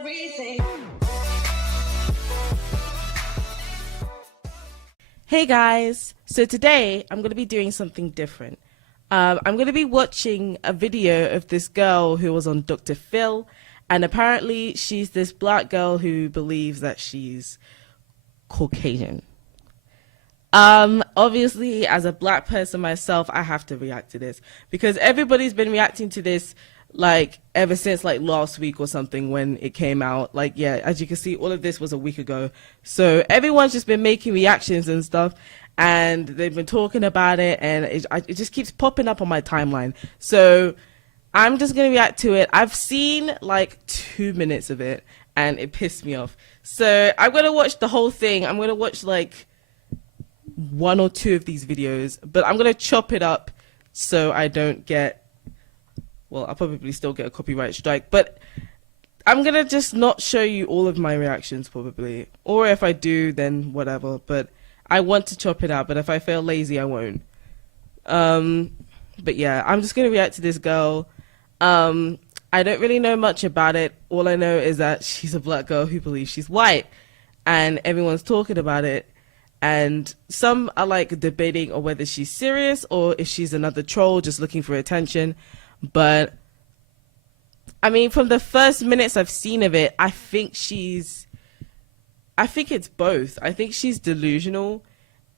everything. Hey guys, so today I'm going to be doing something different. I'm going to be watching a video of this girl who was on Dr. Phil, and apparently she's this black girl who believes that she's Caucasian. Obviously, as a black person myself, I have to react to this because everybody's been reacting to this like ever since like last week or something when it came out. Like, yeah, as you can see, all of this was a week ago. So everyone's just been making reactions and stuff, and they've been talking about it, and it just keeps popping up on my timeline. So I'm just gonna react to it. I've seen like 2 minutes of it, and it pissed me off. So I'm gonna watch the whole thing. I'm gonna watch like 1 or 2 of these videos, but I'm gonna chop it up so I don't get, well, I'll probably still get a copyright strike, but I'm gonna just not show you all of my reactions probably, or if I do, then whatever. But I want to chop it out, but if I feel lazy, I won't. But yeah, I'm just gonna react to this girl. I don't really know much about it. All I know is that she's a black girl who believes she's white, and everyone's talking about it. And some are like debating on whether she's serious or if she's another troll just looking for attention. But I mean, from the first minutes I've seen of it, I think it's both. I think she's delusional,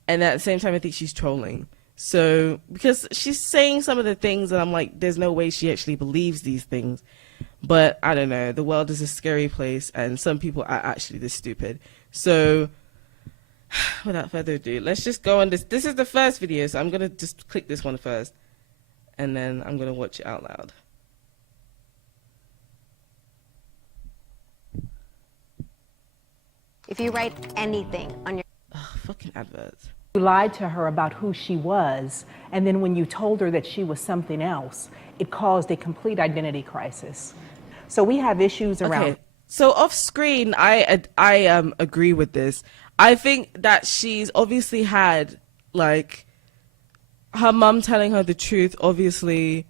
and at the same time I think she's trolling. So because she's saying some of the things and I'm like, there's no way she actually believes these things. But I don't know, the world is a scary place and some people are actually this stupid. So without further ado, let's just go on this. This is the first video, so I'm gonna just click this one first, and then I'm gonna watch it out loud. If you write anything on your Fucking adverts. You lied to her about who she was, and then when you told her that she was something else, it caused a complete identity crisis. So we have issues around. Okay, so off screen, I agree with this. I think that she's obviously had, like, her mum telling her the truth obviously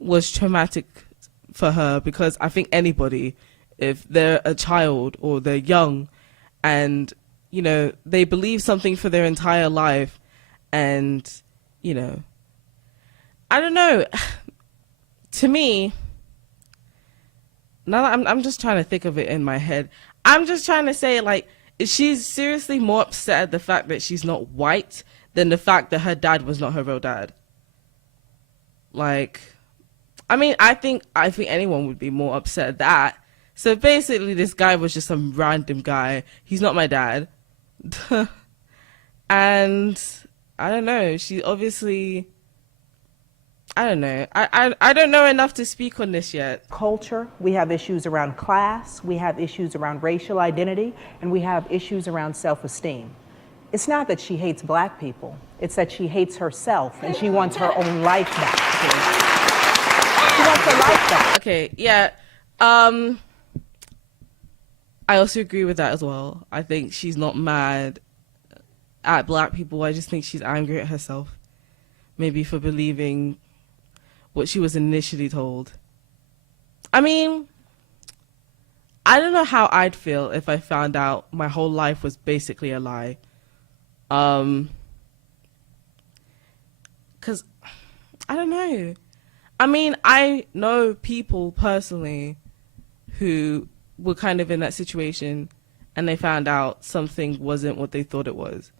was traumatic for her, because I think anybody, if they're a child or they're young and, you know, they believe something for their entire life and, you know, I don't know. To me, now that I'm just trying to think of it in my head, I'm just trying to say, like, she's seriously more upset at the fact that she's not white than the fact that her dad was not her real dad. Like, I mean, I think anyone would be more upset at that. So basically, this guy was just some random guy. He's not my dad. And I don't know. She obviously, I don't know. I don't know enough to speak on this yet. Culture, we have issues around class, we have issues around racial identity, and we have issues around self-esteem. It's not that she hates black people, it's that she hates herself and she wants her own life back. She wants her life back. Okay, yeah. I also agree with that as well. I think she's not mad at black people. I just think she's angry at herself. Maybe for believing what she was initially told. I mean, I don't know how I'd feel if I found out my whole life was basically a lie. 'Cause I don't know. I mean, I know people personally who were kind of in that situation and they found out something wasn't what they thought it was.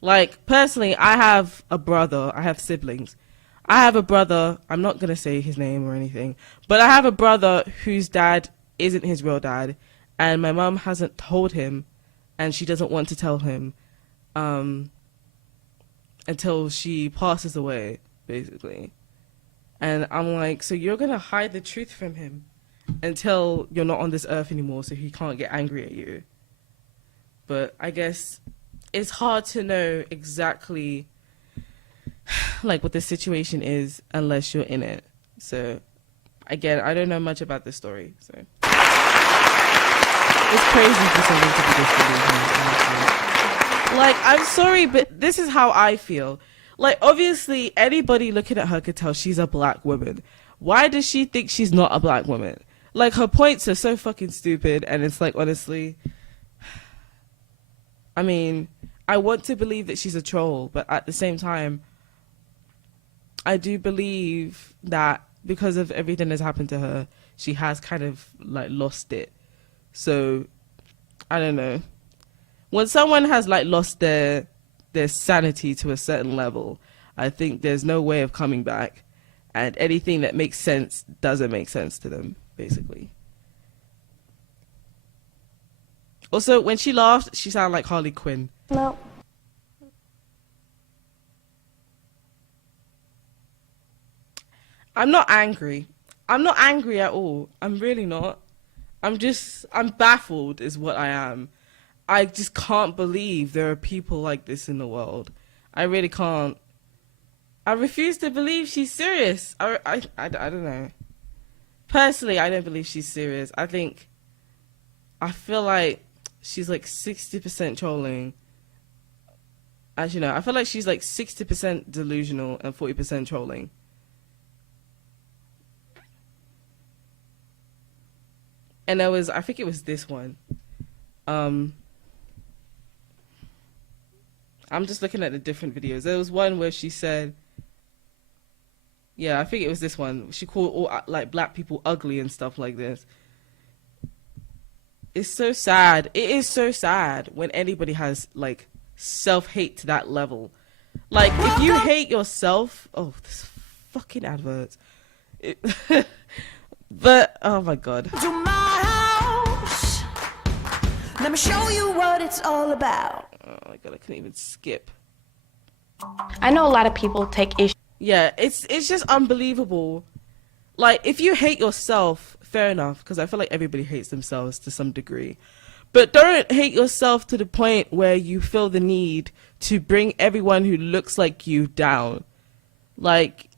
Like, personally, I have a brother, I have siblings. I have a brother, I'm not going to say his name or anything, but I have a brother whose dad isn't his real dad, and my mom hasn't told him, and she doesn't want to tell him until she passes away, basically. And I'm like, so you're going to hide the truth from him until you're not on this earth anymore so he can't get angry at you. But I guess it's hard to know exactly like what the situation is unless you're in it. So again, I don't know much about this story, so it's crazy for someone to be this delusional, honestly. Like, I'm sorry, but this is how I feel. Like, obviously anybody looking at her could tell she's a black woman. Why does she think she's not a black woman? Like, her points are so fucking stupid, and it's like, honestly, I mean, I want to believe that she's a troll, but at the same time, I do believe that because of everything that's happened to her, she has kind of like lost it. So I don't know. When someone has like lost their sanity to a certain level, I think there's no way of coming back, and anything that makes sense doesn't make sense to them, basically. Also, when she laughed, she sounded like Harley Quinn. No. I'm not angry. I'm not angry at all. I'm really not. I'm baffled is what I am. I just can't believe there are people like this in the world. I really can't. I refuse to believe she's serious. I don't know. Personally, I don't believe she's serious. I feel like she's like 60% trolling. As you know, I feel like she's like 60% delusional and 40% trolling. And I think it was this one. I'm just looking at the different videos. There was one where she said, yeah, I think it was this one. She called all like black people ugly and stuff like this. It's so sad. It is so sad when anybody has like self-hate to that level. Like, if you hate yourself, oh, this fucking adverts. But oh my god. To my house. Let me show you what it's all about. Oh my god, I couldn't even skip. I know a lot of people take issue. Yeah, it's just unbelievable. Like, if you hate yourself, fair enough, because I feel like everybody hates themselves to some degree. But don't hate yourself to the point where you feel the need to bring everyone who looks like you down. Like,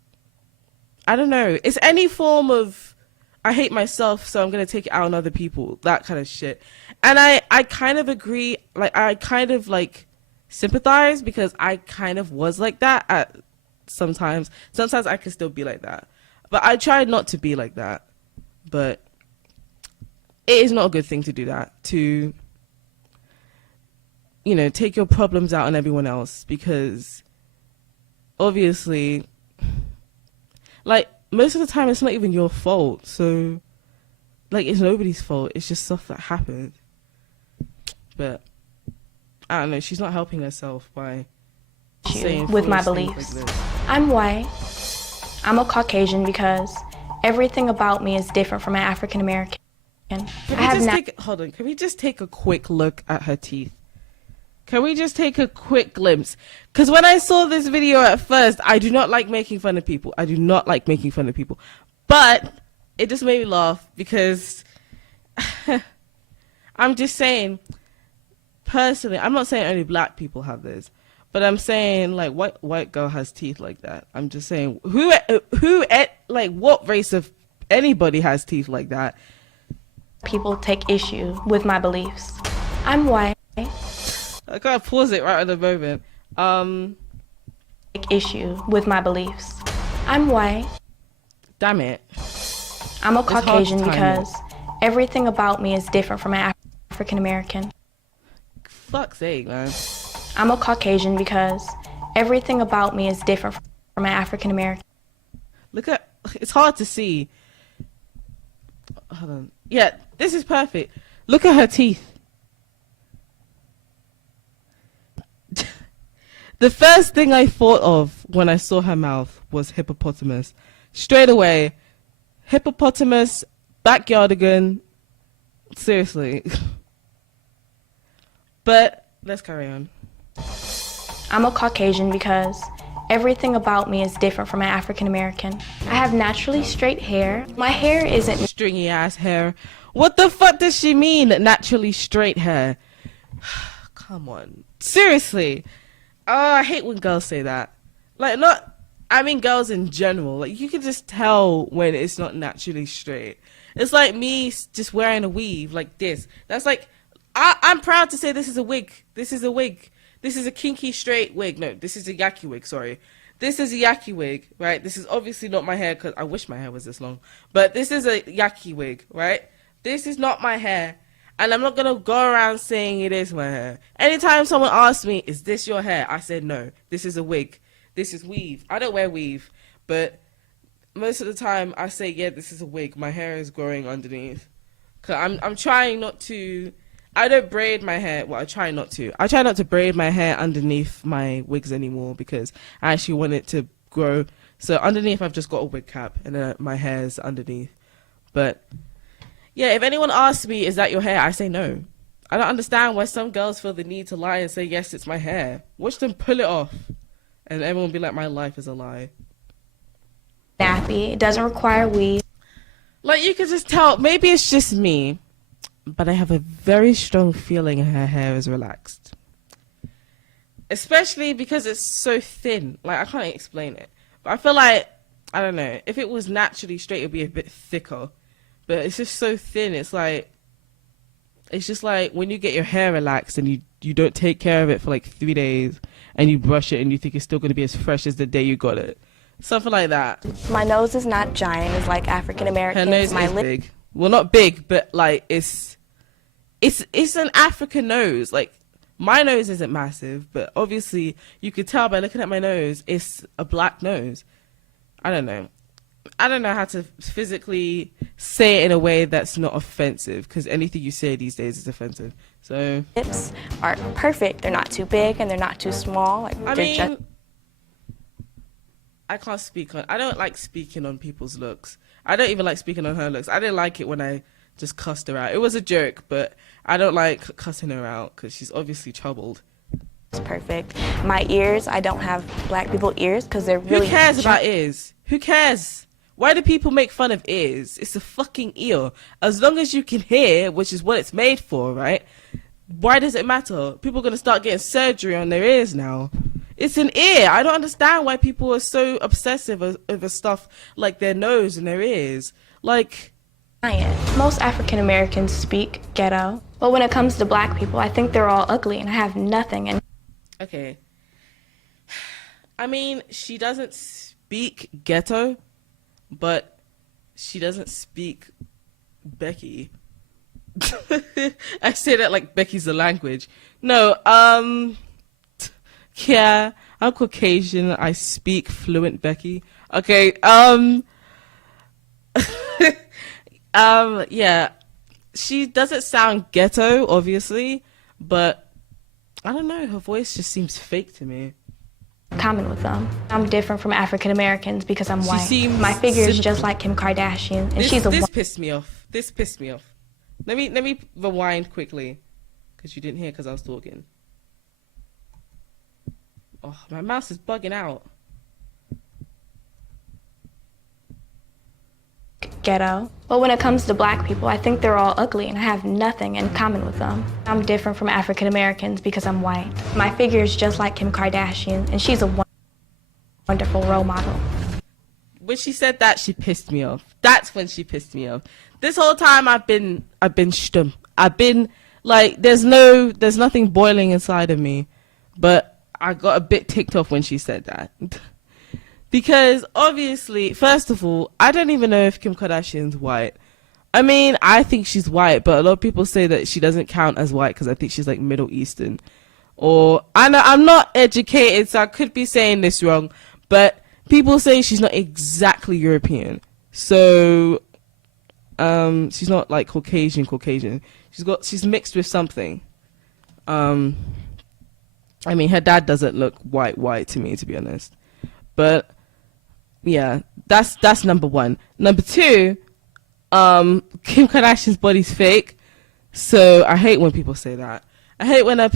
I don't know. It's any form of, I hate myself, so I'm going to take it out on other people. That kind of shit. And I kind of agree. Like, I kind of, like, sympathize because I kind of was like that at sometimes. Sometimes I can still be like that. But I try not to be like that. But it is not a good thing to do that. To, you know, take your problems out on everyone else. Because, obviously, like, most of the time it's not even your fault. So, like, it's nobody's fault. It's just stuff that happened. But I don't know, she's not helping herself by saying with my foolish beliefs. things like this. I'm white. I'm a Caucasian because everything about me is different from an African American. Hold on, can we just take a quick look at her teeth? Can we just take a quick glimpse? Because when I saw this video at first, I do not like making fun of people. I do not like making fun of people. But it just made me laugh because I'm just saying, personally, I'm not saying only black people have this, but I'm saying, like, what white girl has teeth like that? I'm just saying, like, what race of anybody has teeth like that? People take issue with my beliefs. I'm white. I gotta pause it right at the moment. Take issue with my beliefs. I'm white. Damn it. I'm a It's hard to Caucasian time because everything about me is different from an African American. Fuck's sake, man. I'm a Caucasian because everything about me is different from an African American. Look at, it's hard to see. Hold on. Yeah, this is perfect. Look at her teeth. The first thing I thought of when I saw her mouth was hippopotamus. Straight away, hippopotamus, backyardigan. Seriously. But let's carry on. I'm a Caucasian because everything about me is different from an African American. I have naturally straight hair. My hair isn't Stringy ass hair. What the fuck does she mean, naturally straight hair? Come on. Seriously. Oh, I hate when girls say that. Like, I mean girls in general. Like, you can just tell when it's not naturally straight. It's like me just wearing a weave like this. That's like, I'm proud to say this is a wig. This is a wig. This is a kinky straight wig. No, this is a yaki wig, sorry. This is a Yaki wig, right? This is obviously not my hair, because I wish my hair was this long. But this is a Yaki wig, right? This is not my hair. And I'm not going to go around saying it is my hair. Anytime someone asks me, is this your hair? I said, no, this is a wig. This is weave. I don't wear weave, but most of the time I say, yeah, this is a wig. My hair is growing underneath. Cause I'm trying not to, I don't braid my hair. Well, I try not to. I try not to braid my hair underneath my wigs anymore because I actually want it to grow. So underneath I've just got a wig cap and then my hair is underneath. But yeah, if anyone asks me, is that your hair? I say no. I don't understand why some girls feel the need to lie and say, yes, it's my hair. Watch them pull it off. And everyone be like, my life is a lie. Nappy. It doesn't require weave. Like, you can just tell, maybe it's just me, but I have a very strong feeling her hair is relaxed. Especially because it's so thin. Like, I can't explain it. But I feel like, I don't know, if it was naturally straight, it would be a bit thicker. But it's just so thin. It's just like when you get your hair relaxed and you don't take care of it for like 3 days and you brush it and you think it's still going to be as fresh as the day you got it. Something like that. My nose is not giant. It's like African Americans. Her nose is big. Well, not big, but like it's an African nose. Like my nose isn't massive, but obviously you could tell by looking at my nose, it's a black nose. I don't know how to physically say it in a way that's not offensive, because anything you say these days is offensive. So lips are perfect. They're not too big and they're not too small. Like, I they're mean, just... I can't speak on. I don't like speaking on people's looks. I don't even like speaking on her looks. I didn't like it when I just cussed her out. It was a joke, but I don't like cussing her out because she's obviously troubled. It's perfect. My ears, I don't have black people ears because they're really... Who cares about ears? Who cares? Why do people make fun of ears? It's a fucking ear. As long as you can hear, which is what it's made for, right? Why does it matter? People are going to start getting surgery on their ears now. It's an ear. I don't understand why people are so obsessive over stuff like their nose and their ears. Like... Most African Americans speak ghetto. But when it comes to black people, I think they're all ugly and I have nothing. And okay. I mean, she doesn't speak ghetto, but she doesn't speak Becky. I say that like Becky's the language. No, yeah, I'm Caucasian. I speak fluent Becky. Okay, yeah, she doesn't sound ghetto, obviously, but I don't know, her voice just seems fake to me. Common with them. I'm different from African Americans because I'm white. Seems my figure is just like Kim Kardashian, and she's a... This pissed me off. This pissed me off. Let me rewind quickly, because you didn't hear because I was talking. Oh, my mouse is bugging out. Ghetto. But when it comes to black people, I think they're all ugly and I have nothing in common with them. I'm different from African Americans because I'm white. My figure is just like Kim Kardashian, and she's a wonderful role model. When she said that, she pissed me off. That's when she pissed me off. This whole time I've been stum. I've been like, there's nothing boiling inside of me, but I got a bit ticked off when she said that. Because obviously, first of all, I don't even know if Kim Kardashian's white. I mean, I think she's white, but a lot of people say that she doesn't count as white because I think she's like Middle Eastern. Or, I know I'm not educated, so I could be saying this wrong, but people say she's not exactly European. So, she's not like Caucasian. She's mixed with something. I mean, her dad doesn't look white to me, to be honest. But yeah, that's number one. Number two, Kim Kardashian's body's fake, so I hate when people say that. I hate when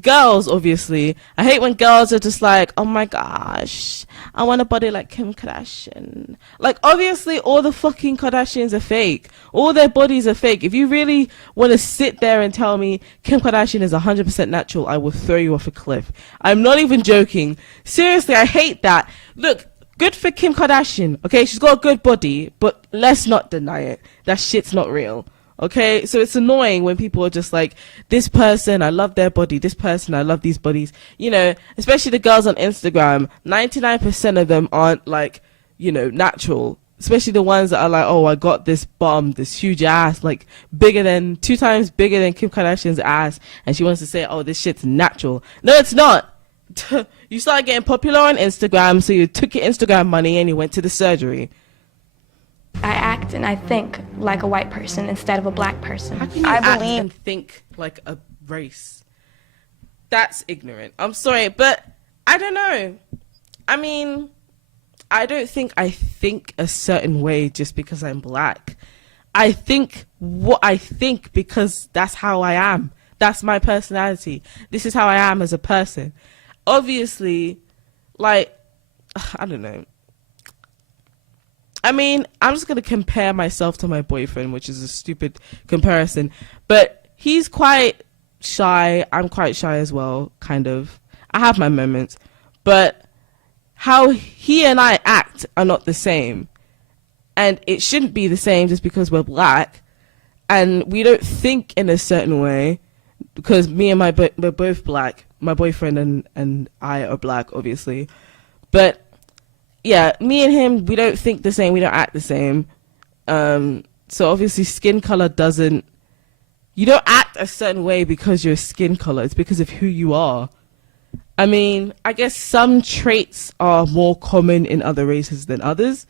girls, obviously, I hate when girls are just like, oh my gosh, I want a body like Kim Kardashian. Like, obviously, all the fucking Kardashians are fake. All their bodies are fake. If you really want to sit there and tell me Kim Kardashian is 100% natural, I will throw you off a cliff. I'm not even joking. Seriously, I hate that. Look, good for Kim Kardashian, okay? She's got a good body, but let's not deny it. That shit's not real. Okay, so it's annoying when people are just like, this person, I love their body, this person, I love these bodies. You know, especially the girls on Instagram, 99% of them aren't like, you know, natural. Especially the ones that are like, oh, I got this bum, this huge ass, like 2 times bigger than Kim Kardashian's ass. And she wants to say, oh, this shit's natural. No, it's not. You started getting popular on Instagram, so you took your Instagram money and you went to the surgery. I act and I think like a white person instead of a black person. How can you act and think like a race? That's ignorant. I'm sorry, but I don't know. I mean, I don't think I think a certain way just because I'm black. I think what I think because that's how I am. That's my personality. This is how I am as a person. Obviously, like, I don't know. I mean, I'm just going to compare myself to my boyfriend, which is a stupid comparison. But he's quite shy. I'm quite shy as well, kind of. I have my moments. But how he and I act are not the same. And it shouldn't be the same just because we're black. And we don't think in a certain way. Because me and we're both black. My boyfriend and I are black, obviously. But yeah, me and him, we don't think the same, we don't act the same. So obviously skin color doesn't, you don't act a certain way because you're skin color, it's because of who you are. I mean, I guess some traits are more common in other races than others,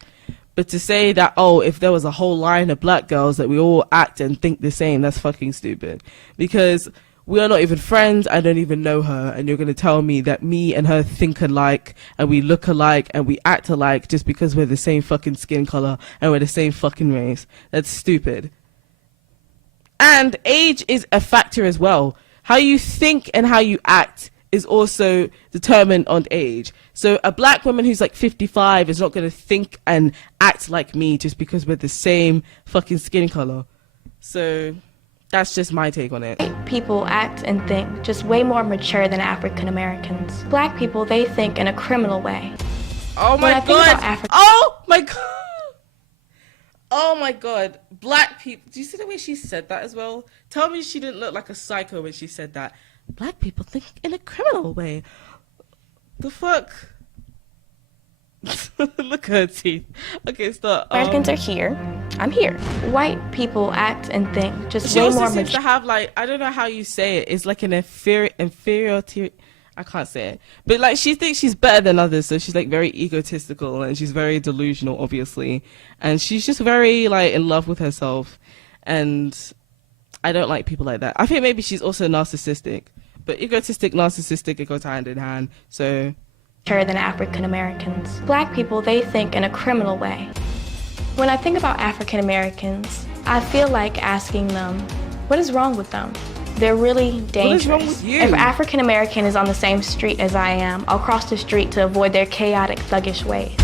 but to say that, oh, if there was a whole line of black girls that we all act and think the same, that's fucking stupid. Because we are not even friends, I don't even know her, and you're going to tell me that me and her think alike, and we look alike, and we act alike just because we're the same fucking skin color, and we're the same fucking race. That's stupid. And age is a factor as well. How you think and how you act is also determined on age. So a black woman who's like 55 is not going to think and act like me just because we're the same fucking skin color. So that's just my take on it. People act and think just way more mature than African Americans. Black people, they think in a criminal way. Oh my god! Oh my god! Oh my god! Black people. Do you see the way she said that as well? Tell me she didn't look like a psycho when she said that. Black people think in a criminal way. The fuck? Look at her teeth. Okay, stop. Americans are here. I'm here. White people act and think just She way also more seems mature. to have like, I don't know how you say it. It's like an inferiority. I can't say it. But like she thinks she's better than others, so she's like very egotistical and she's very delusional, obviously. And she's just very like in love with herself. And I don't like people like that. I think maybe she's also narcissistic. But egotistic, narcissistic, it goes hand in hand. So Than African Americans. Black people, they think in a criminal way. When I think about African Americans, I feel like asking them, what is wrong with them? They're really dangerous. What is wrong with you? If African American is on the same street as I am, I'll cross the street to avoid their chaotic, thuggish ways.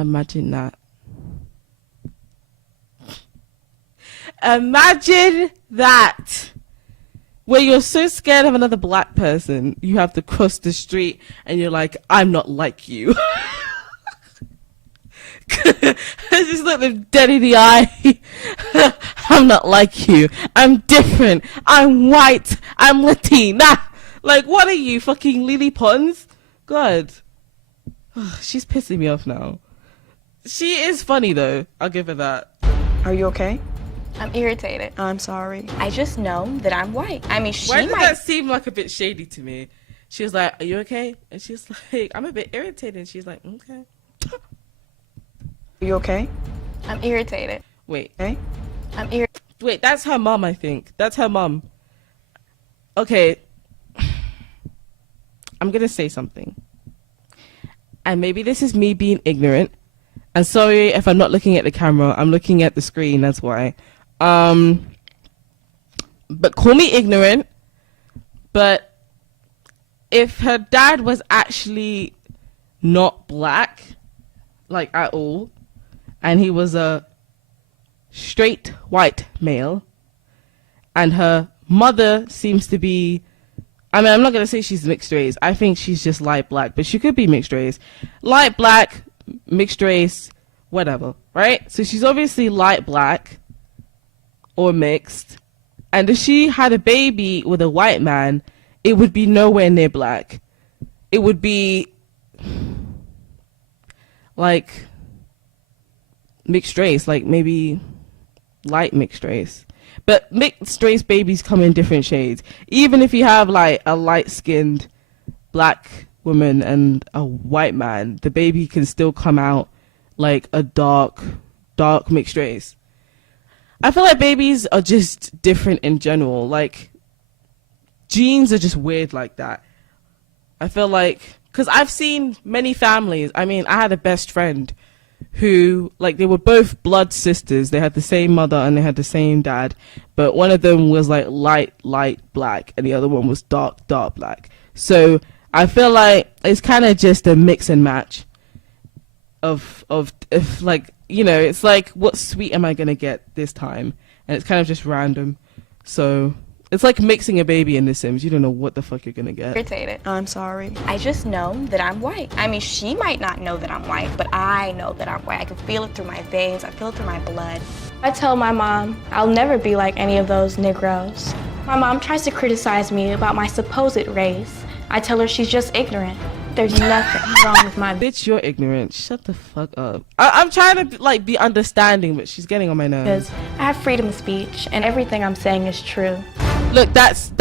imagine that. Imagine that. Where you're so scared of another black person, you have to cross the street and you're like, I'm not like you. I just look them dead in the eye. I'm not like you. I'm different. I'm white. I'm Latina. Like, what are you, fucking Lily Pons? God. She's pissing me off now. She is funny, though. I'll give her that. Are you okay? I'm irritated. I'm sorry. I just know that I'm white. I mean, she Why did might. that seem like a bit shady to me? She was like, are you okay? And she's like, I'm a bit irritated. And she's like, okay. Are you okay? I'm irritated. Wait. Okay. I'm irritated. Wait, that's her mom, I think. That's her mom. Okay. I'm going to say something. And maybe this is me being ignorant. And sorry if I'm not looking at the camera. I'm looking at the screen, that's why. But call me ignorant. But if her dad was actually not black, like at all, and he was a straight white male, and her mother seems to be I mean, I'm not going to say she's mixed race. I think she's just light black, but she could be mixed race. Light black, mixed race, whatever, right? So she's obviously light black or mixed. And if she had a baby with a white man, it would be nowhere near black. It would be like mixed race, like maybe light mixed race. But mixed race babies come in different shades. Even if you have like a light skinned black woman and a white man, the baby can still come out like a dark mixed race. I feel like babies are just different in general. Like, genes are just weird like that. I feel like, because I've seen many families. I mean, I had a best friend who, like, they were both blood sisters. They had the same mother and they had the same dad. But one of them was, like, light black and the other one was dark black. So I feel like it's kind of just a mix and match of if, like, you know, it's like, what sweet am I going to get this time? And it's kind of just random. So it's like mixing a baby in The Sims. You don't know what the fuck you're going to get. Irritated. I'm sorry. I just know that I'm white. I mean, she might not know that I'm white, but I know that I'm white. I can feel it through my veins. I feel it through my blood. I tell my mom I'll never be like any of those Negroes. My mom tries to criticize me about my supposed race. I tell her she's just ignorant. There's nothing wrong with my Bitch, you're ignorant. Shut the fuck up. I'm trying to, like, be understanding, but she's getting on my nerves. because I have freedom of speech and everything I'm saying is true. Look, that's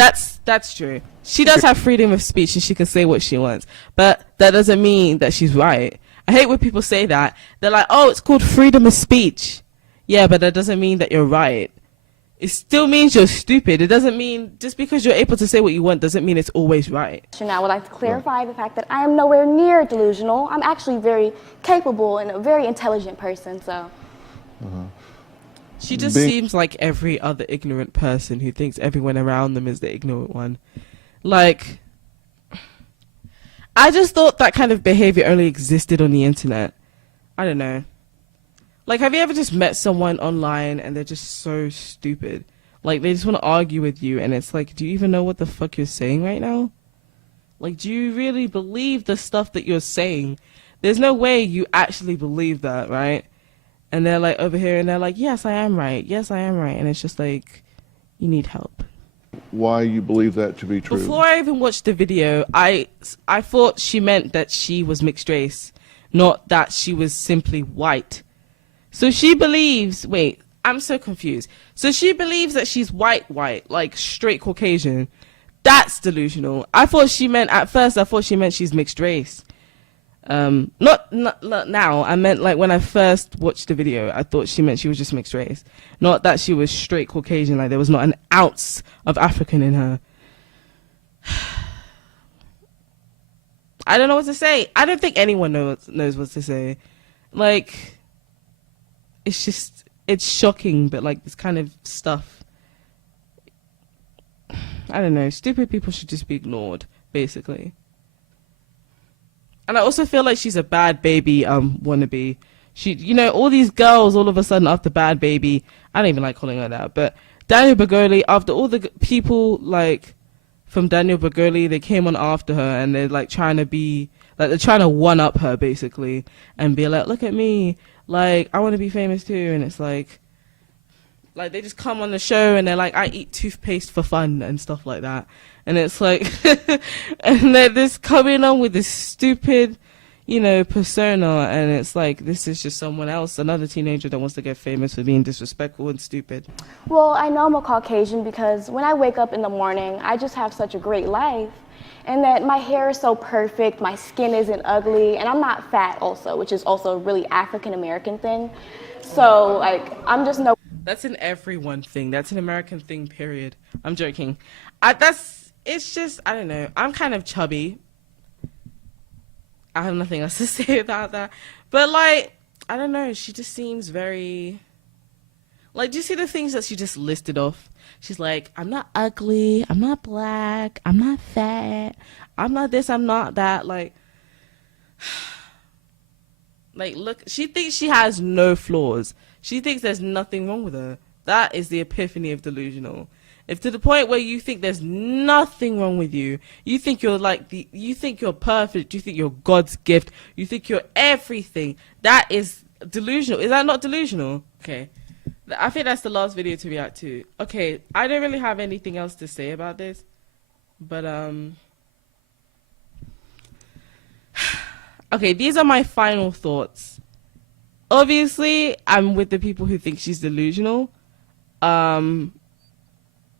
true. She does have freedom of speech and she can say what she wants, but that doesn't mean that she's right. I hate when people say that. They're like, oh, it's called freedom of speech. Yeah, but that doesn't mean that you're right. It still means you're stupid. It doesn't mean, just because you're able to say what you want doesn't mean it's always right. And I would like to clarify the fact that I am nowhere near delusional. I'm actually very capable and a very intelligent person, so. She just seems like every other ignorant person who thinks everyone around them is the ignorant one. Like, I just thought that kind of behavior only existed on the internet. I don't know. Like, have you ever just met someone online and they're just so stupid? Like, they just want to argue with you and it's like, do you even know what the fuck you're saying right now? Like, do you really believe the stuff that you're saying? There's no way you actually believe that, right? And they're like over here and they're like, yes, I am right. Yes, I am right. And it's just like, you need help. Why you believe that to be true? Before I even watched the video, I thought she meant that she was mixed race, not that she was simply white. So she believes, wait, I'm so confused. So she believes that she's white, like straight Caucasian. That's delusional. At first I thought she meant she's mixed race. Not now. I meant like when I first watched the video, I thought she meant she was just mixed race. Not that she was straight Caucasian, like there was not an ounce of African in her. I don't know what to say. I don't think anyone knows what to say. Like, it's shocking, but like this kind of stuff, I don't know, stupid people should just be ignored, basically. And I also feel like she's a bad baby wannabe. She, you know, all these girls all of a sudden after Bad Baby, I don't even like calling her that, but Daniel Bergoli, after all the people like from Daniel Bergoli, they came on after her and they're like trying to be, like they're trying to one up her basically and be like, look at me, like I want to be famous too. And it's like they just come on the show and they're like, I eat toothpaste for fun and stuff like that. And it's like, and they're just coming on with this stupid, you know, persona. And it's like, this is just someone else, another teenager that wants to get famous for being disrespectful and stupid. Well, I know I'm a Caucasian because when I wake up in the morning, I just have such a great life. And that my hair is so perfect, my skin isn't ugly, and I'm not fat also, which is also a really African-American thing. So, like, I'm just no... That's an everyone thing. That's an American thing, period. I'm joking. It's just, I don't know. I'm kind of chubby. I have nothing else to say about that. But, like, I don't know. She just seems very... Like, do you see the things that she just listed off? She's like, I'm not ugly. I'm not black. I'm not fat. I'm not this. I'm not that. Like, look, she thinks she has no flaws. She thinks there's nothing wrong with her. That is the epiphany of delusional. if to the point where you think there's nothing wrong with you, you think you're you think you're perfect, you think you're God's gift, you think you're everything, that is delusional. Is that not delusional? Okay. I think that's the last video to react to. Okay, I don't really have anything else to say about this, but okay, these are my final thoughts. Obviously, I'm with the people who think she's delusional.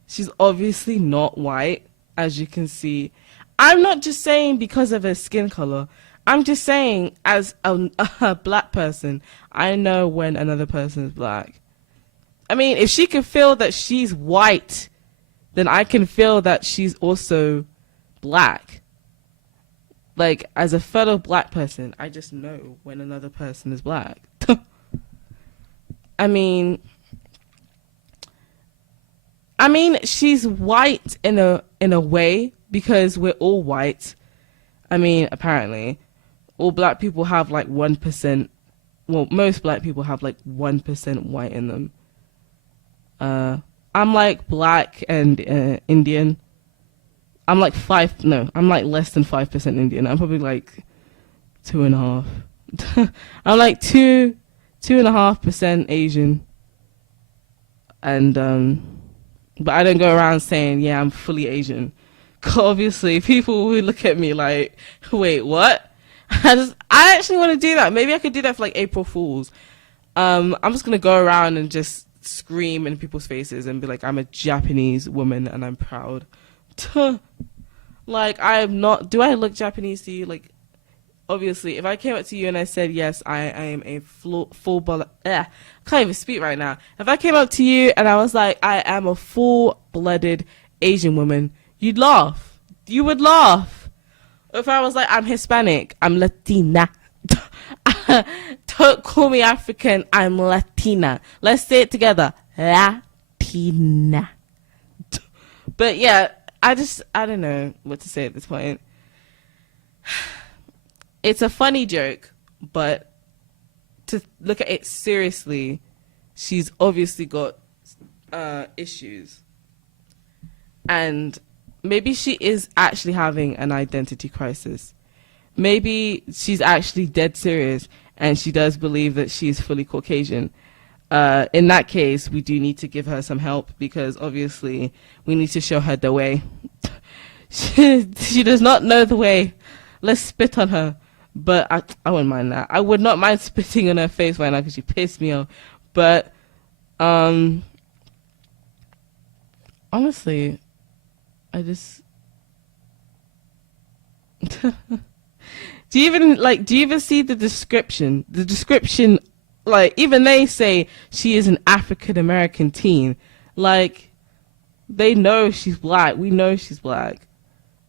She's obviously not white, as you can see. I'm not just saying because of her skin color. I'm just saying, as a black person, I know when another person is black. I mean, if she can feel that she's white, then I can feel that she's also black. Like, as a fellow black person, I just know when another person is black. I mean, she's white in a way because we're all white. I mean, apparently, all black people have like 1%. Well, most black people have like 1% white in them. I'm like black and Indian. I'm like I'm like less than 5% Indian. I'm probably like 2.5. I'm like 2.5% Asian. And but I don't go around saying, yeah, I'm fully Asian. 'Cause obviously, people will look at me like, wait, what? I actually want to do that. Maybe I could do that for like April Fools. I'm just gonna go around and just scream in people's faces and be like, I'm a Japanese woman and I'm proud. Like, I am not. Do I look Japanese to you? Like, obviously, if I came up to you and I said, yes, I am a full-blooded, I can't even speak right now. If I came up to you and I was like, I am a full-blooded Asian woman, you'd laugh. You would laugh. If I was like, I'm Hispanic, I'm Latina. Don't call me African, I'm Latina. Let's say it together. Latina. But yeah, I don't know what to say at this point. It's a funny joke, but to look at it seriously, she's obviously got issues. And maybe she is actually having an identity crisis. Maybe she's actually dead serious and she does believe that she's fully Caucasian. In that case, we do need to give her some help because obviously we need to show her the way. She does not know the way. Let's spit on her. But I wouldn't mind that. I would not mind spitting on her face right now because she pissed me off. But honestly, I just do you even see the description? The description, like, even they say she is an African American teen. Like, they know she's black. We know she's black.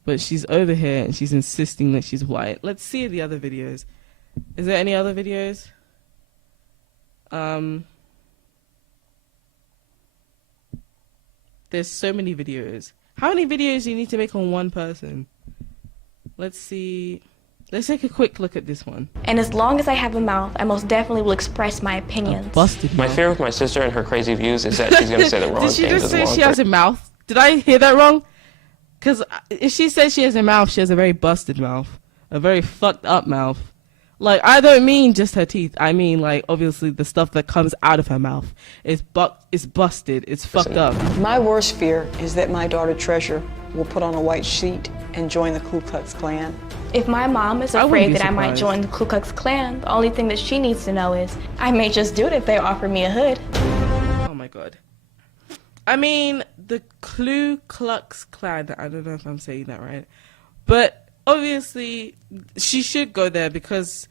But she's over here and she's insisting that she's white. Let's see the other videos. Is there any other videos? There's so many videos. How many videos do you need to make on one person? Let's see. Let's take a quick look at this one. And as long as I have a mouth, I most definitely will express my opinions. Busted. My fear with my sister and her crazy views is that she's going to say the wrong things. Did she just say she has a mouth? Did I hear that wrong? Because if she says she has a mouth, she has a very busted mouth. A very fucked up mouth. Like, I don't mean just her teeth. I mean, like, obviously the stuff that comes out of her mouth is busted. It's fucked up. My worst fear is that my daughter Treasure will put on a white sheet and join the Ku Klux Klan. If my mom is afraid that I might join the Ku Klux Klan, the only thing that she needs to know is I may just do it if they offer me a hood. Oh my god. I mean, the Ku Klux Klan, I don't know if I'm saying that right, but obviously she should go there because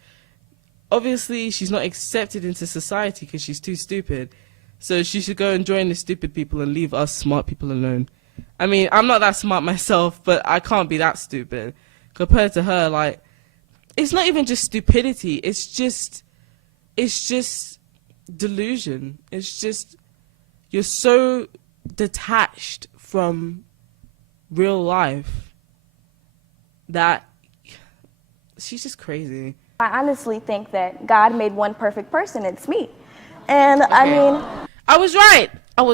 obviously she's not accepted into society because she's too stupid. So she should go and join the stupid people and leave us smart people alone. I mean, I'm not that smart myself, but I can't be that stupid. Compared to her, like, it's not even just stupidity. It's just delusion. It's just, you're so detached from real life that she's just crazy. I honestly think that God made one perfect person. It's me. And okay. I mean, I was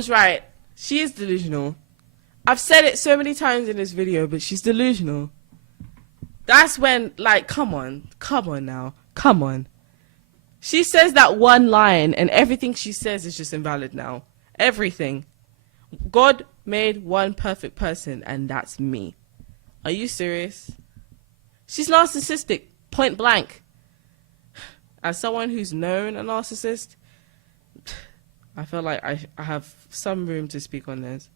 right. She is delusional. I've said it so many times in this video, but she's delusional. That's when, like, come on now. Come on. She says that one line and everything she says is just invalid now. Everything. God made one perfect person and that's me. Are you serious? She's narcissistic, point blank. As someone who's known a narcissist, I feel like I have some room to speak on this.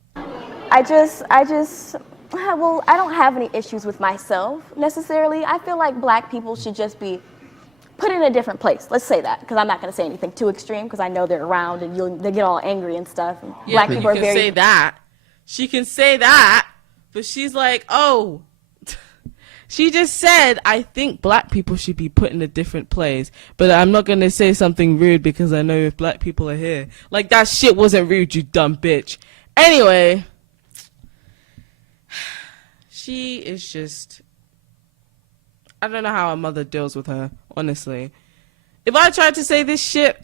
Well, I don't have any issues with myself necessarily. I feel like black people should just be put in a different place. Let's say that, because I'm not going to say anything too extreme, because I know they're around and they get all angry and stuff. And Yeah, black people are very. Say that. She can say that, but she's like, oh. She just said, I think black people should be put in a different place, but I'm not going to say something rude because I know if black people are here. Like, that shit wasn't rude, you dumb bitch. Anyway, she is just, I don't know how a mother deals with her, honestly. If I tried to say this shit,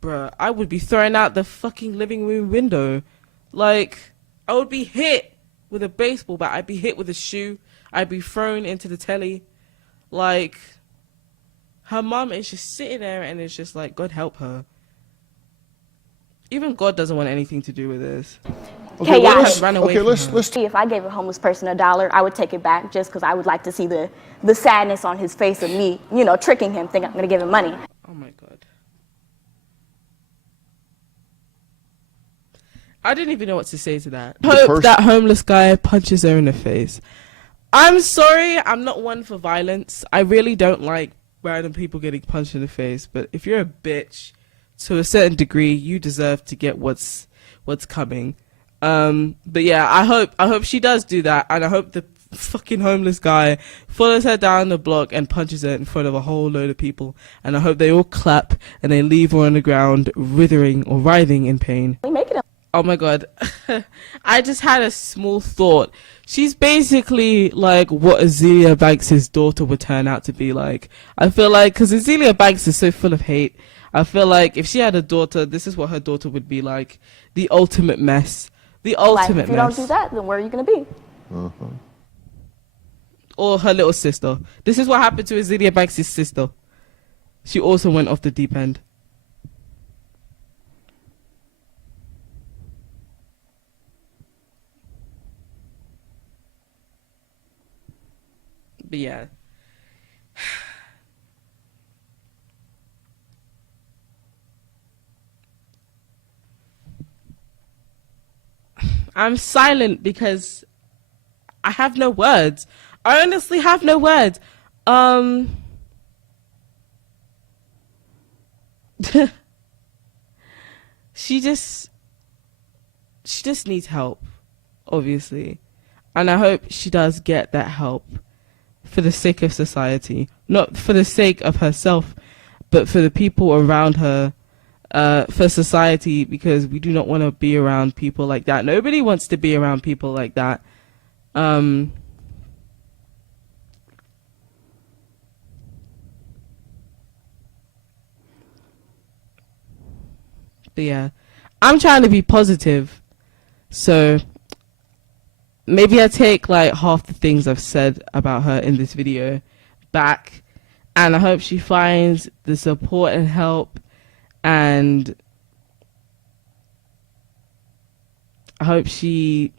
bruh, I would be thrown out the fucking living room window. Like, I would be hit with a baseball bat. I'd be hit with a shoe. I'd be thrown into the telly. Like, her mom is just sitting there and it's just like, God help her. Even God doesn't want anything to do with this. Okay, yeah. Let's If I gave a homeless person $1, I would take it back just because I would like to see the sadness on his face of me, you know, tricking him, thinking I'm going to give him money. Oh my God. I didn't even know what to say to that. Hope that homeless guy punches her in the face. I'm sorry, I'm not one for violence. I really don't like random people getting punched in the face, but if you're a bitch, to a certain degree, you deserve to get what's coming. But yeah, I hope she does do that, and I hope the fucking homeless guy follows her down the block and punches her in front of a whole load of people, and I hope they all clap and they leave her on the ground writhing or writhing in pain. Oh my God. I just had a small thought. She's basically like what Azealia Banks' daughter would turn out to be like. I feel like, because Azealia Banks is so full of hate, I feel like if she had a daughter, this is what her daughter would be like. The ultimate mess. The ultimate mess. If you don't do that, then where are you going to be? Or her little sister. This is what happened to Azealia Banks' sister. She also went off the deep end. But yeah. I'm silent because I have no words. I honestly have no words. She just needs help, obviously. And I hope she does get that help. For the sake of society, not for the sake of herself, but for the people around her, for society, because we do not want to be around people like that. Nobody wants to be around people like that. But yeah, I'm trying to be positive, so maybe I take like half the things I've said about her in this video back, and I hope she finds the support and help, and I hope she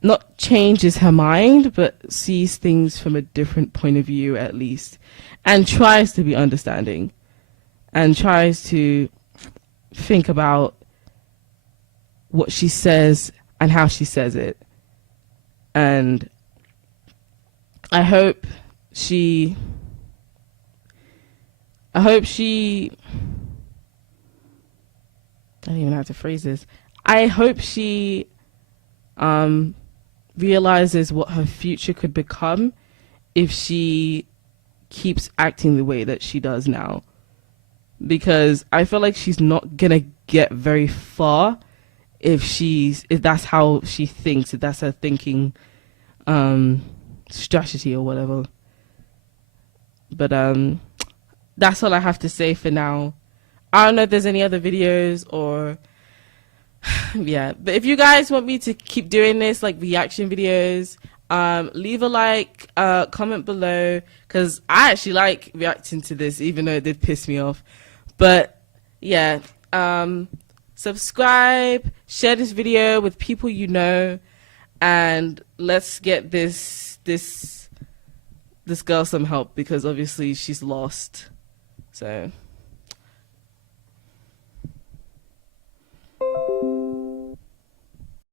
not changes her mind, but sees things from a different point of view at least, and tries to be understanding, and tries to think about what she says and how she says it. And I hope she I don't even know how to phrase this. I hope she realizes what her future could become if she keeps acting the way that she does now. Because I feel like she's not gonna get very far if that's how she thinks, if that's her thinking strategy or whatever. But that's all I have to say for now. I don't know if there's any other videos or Yeah, but if you guys want me to keep doing this, like reaction videos, leave a like, comment below, because I actually like reacting to this, even though it did piss me off. But yeah, subscribe, share this video with people you know, and let's get this girl some help, because obviously she's lost. So